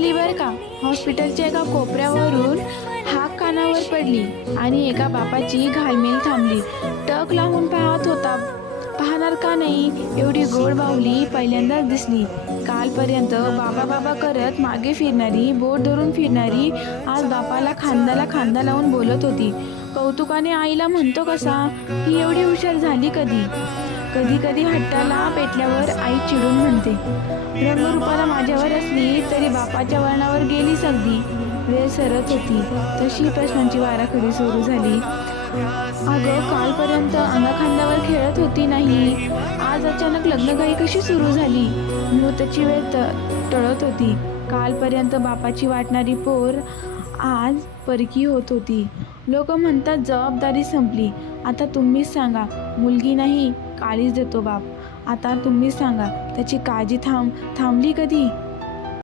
झाली बरं का. हॉस्पिटलच्या एका कोपऱ्यावरून हाक कानावर पडली आणि एका बापाची घालमेल थांबली. टक लावून पाहत होता. पाहणार का नाही, एवढी गोड बाहुली पहिल्यांदाच दिसली. कालपर्यंत बाबा बाबा करत मागे फिरणारी, बोट धरून फिरणारी, आज बापाला खांद्याला खांदा लावून बोलत होती. कौतुकाने आईला म्हणतो कसा, ही एवढी हुशार झाली कधी. कधी कधी हट्टाला पेटल्यावर आई चिडून म्हणते, रंगरूपाला माझ्यावर असली तरी बापाच्या वळणावर गेलीच अगदी. वेळ सरत होती तशी प्रश्नांची वाराखडी सुरू झाली. अगं, कालपर्यंत अंगाखांद्यावर खेळत होती नाही, आज अचानक लग्नघाई कशी सुरू झाली. मृत्यूची वेळ टळत होती. कालपर्यंत बापाची वाटणारी पोर आज परकी होत होती. लोक म्हणतात जबाबदारी संपली. आता तुम्हीच सांगा, मुलगी नाही काळीच देतो बाप. आता तुम्हीच सांगा, त्याची काळजी थांबली कधी.